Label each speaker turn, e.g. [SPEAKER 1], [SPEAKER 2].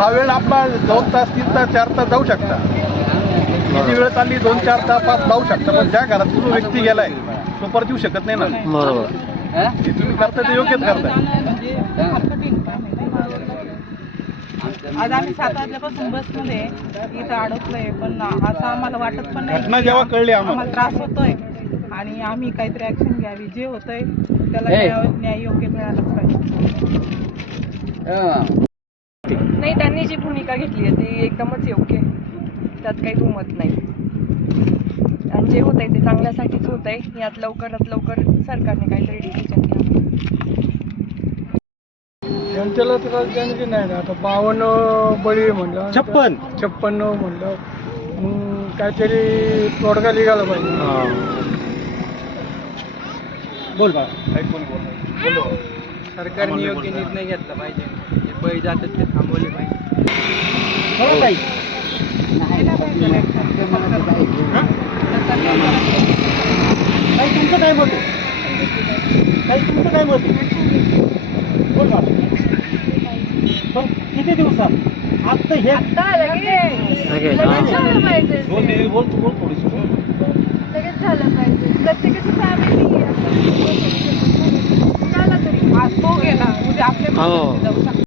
[SPEAKER 1] हा वेळ आपला दोन तास तीन तास चार तास जाऊ शकता. किती वेळ चालली? दोन चार तास पाच जाऊ शकता. पण ज्या घरात जो व्यक्ती गेलाय तो परत येऊ शकत नाही ना.
[SPEAKER 2] बरोबर.
[SPEAKER 1] जे तुम्ही करता ते योग्यच करताय
[SPEAKER 3] आज आम्ही सात वाजल्यापासून बसमध्ये इथं अडकलोय पण असं आम्हाला वाटत पण नाही
[SPEAKER 1] घटना जेव्हा कळली आम्हाला.
[SPEAKER 3] त्रास होतोय. आणि आम्ही काहीतरी ऍक्शन घ्यावी. जे होतंय त्याला न्याय न्याय योग्य मिळालाच पाहिजे.
[SPEAKER 4] नाही त्यांनी जी भूमिका घेतली आहे ती एकदमच योग्य आहे. त्यात काही दुमत नाही. आणि जे होत आहे ते चांगल्यासाठीच होत आहे यात लवकरात लवकर सरकारने काहीतरी डिसिजन घ्यावं.
[SPEAKER 5] जनतेला त्रास देण्याची नाही ना. आता बावन्न बळी म्हणलं.
[SPEAKER 1] छप्पन.
[SPEAKER 5] छप्पन्न म्हणलं. मग काहीतरी तोडगा निघाला पाहिजे.
[SPEAKER 1] बोल बा ऐकून बोल.
[SPEAKER 2] सरकारने योग्य निर्णय घेतला पाहिजे. जे बळी जातात ते थांबवले पाहिजे.
[SPEAKER 3] पाहिजे. action.
[SPEAKER 1] तुमचं काय मत काही तुमचं काय मत बोल पण किती दिवसात? आता हे बोल बोल थोडीशी. तो गेला. उद्या आपले